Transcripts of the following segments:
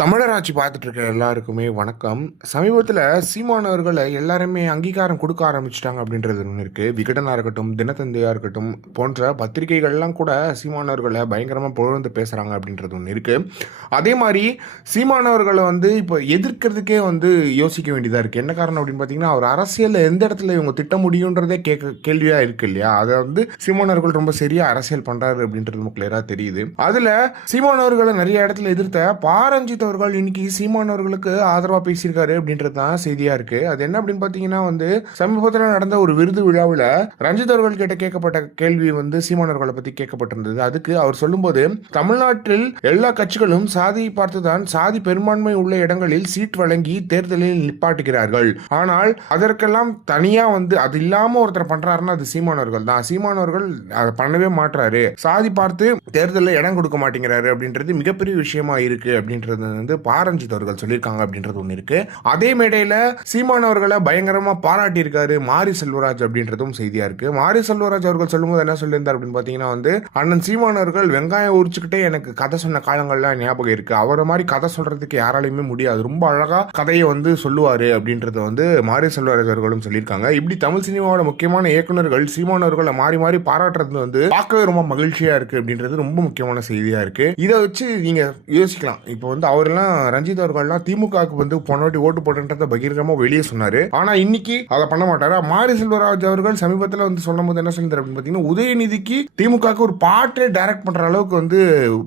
தமிழர் ஆட்சி பார்த்துட்டு இருக்க எல்லாருக்குமே வணக்கம். சமீபத்தில் சீமானவர்களை எல்லாருமே அங்கீகாரம் கொடுக்க ஆரம்பிச்சிட்டாங்க அப்படின்றது ஒன்று இருக்குது. விகடனாக இருக்கட்டும், தினத்தந்தியாக இருக்கட்டும் போன்ற பத்திரிகைகள்லாம் கூட சீமானவர்களை பயங்கரமாக புகழ்ந்து பேசுகிறாங்க அப்படின்றது ஒன்று இருக்குது. அதே மாதிரி சீமானவர்களை இப்போ எதிர்க்கிறதுக்கே யோசிக்க வேண்டியதாக இருக்குது. என்ன காரணம் அப்படின்னு பார்த்தீங்கன்னா, அவர் அரசியலில் எந்த இடத்துல இவங்க திட்ட முடியுன்றதே கேள்வியாக இருக்குது இல்லையா? அதை சீமானவர்கள் ரொம்ப சரியாக அரசியல் பண்ணுறாரு அப்படின்றது நமக்கு கிளியராக தெரியுது. அதில் சீமானவர்களை நிறைய இடத்துல எதிர்த்த பாரஞ்சித் அவர்கள் இன்னைக்கு சீமான் அவர்களுக்கு ஆதரவா பேசியிருக்காரு அப்படின்றது தான் செய்தியா இருக்கு. அது என்ன அப்படின்னு பாத்தீங்கன்னா, சமீபத்தில் நடந்த ஒரு விருது விழாவில் ரஞ்சித் அவர்கள் கிட்ட கேட்கப்பட்ட கேள்வி சீமான் அவர்களை பத்தி கேட்கப்பட்டிருந்தது. அதுக்கு அவர் சொல்லும்போது, தமிழ்நாட்டில் எல்லா கட்சிகளும் சாதியை பார்த்துதான் சாதி பெரும்பான்மை உள்ள இடங்களில் சீட் வழங்கி தேர்தலில் நிப்பாட்டுகிறார்கள். ஆனால் அதற்கெல்லாம் தனியா அது இல்லாம ஒருத்தர் பண்றாருன்னா அது சீமானவர்கள் தான். சீமானவர்கள் அதை பண்ணவே மாட்டாரு, சாதி பார்த்து தேர்தலில் இடம் கொடுக்க மாட்டேங்கிறாரு அப்படின்றது மிகப்பெரிய விஷயமா இருக்கு அப்படின்றது பாரஞ்சித் அவர்கள் சொல்லியிருக்காங்க அப்படின்றது ஒன்று இருக்கு. அதே மேடையில் சீமான் அவர்களை பயங்கரமா பாராட்டி இருக்காரு மாரி செல்வராஜ் அப்படின்றதும் செய்தியா இருக்கு. மாரி செல்வராஜ் அவர்கள் சொல்லும்போது என்ன சொல்லியிருந்தார் அப்படின்னு பாத்தீங்கன்னா, அண்ணன் சீமான் அவர்கள் வெங்காயம் உரிச்சுக்கிட்டே எனக்கு கதை சொன்ன காலங்கள்லாம் ஞாபகம் இருக்கு. அவரை மாதிரி கதை சொல்றதுக்கு யாராலையுமே முடியாது, ரொம்ப அழகா கதையை சொல்லுவாரு அப்படின்றத மாரி செல்வராஜ் அவர்களும் சொல்லியிருக்காங்க. இப்படி தமிழ் சினிமாவோட முக்கியமான இயக்குநர்கள் சீமான் அவர்களை மாறி மாறி பாராட்டுறது பார்க்கவே ரொம்ப மகிழ்ச்சியா இருக்கு அப்படின்றது ரொம்ப முக்கியமான செய்தியா இருக்கு. இதை வச்சு நீங்க யோசிக்கலாம். இப்போ அவரெல்லாம் ரஞ்சித் அவர்கள்லாம் திமுகவுக்கு போனவாட்டி ஓட்டு போட்டுன்றத பகிரங்கமா வெளியே சொன்னாரு. ஆனா இன்னைக்கு அதை பண்ண மாட்டாரு. மாரி செல்வராஜ் அவர்கள் சமீபத்தில் சொல்லும் போது என்ன சொல்லிருந்தாரு அப்படின்னு பாத்தீங்கன்னா, உதயநிதிக்கு திமுகவுக்கு ஒரு பாட்டே டைரக்ட் பண்ற அளவுக்கு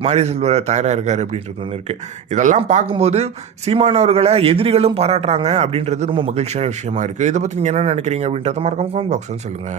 மாரி செல்வராஜ் தயாரா இருக்காரு அப்படின்றது ஒன்று இருக்கு. இதெல்லாம் பார்க்கும்போது சீமான் அவர்களை எதிரிகளும் பாராட்டுறாங்க அப்படின்றது ரொம்ப மகிழ்ச்சியான விஷயமா இருக்கு. இதை பத்தி நீங்க என்ன நினைக்கிறீங்க அப்படின்றத மறக்காம கமெண்ட் பாக்ஸ்ல சொல்லுங்க.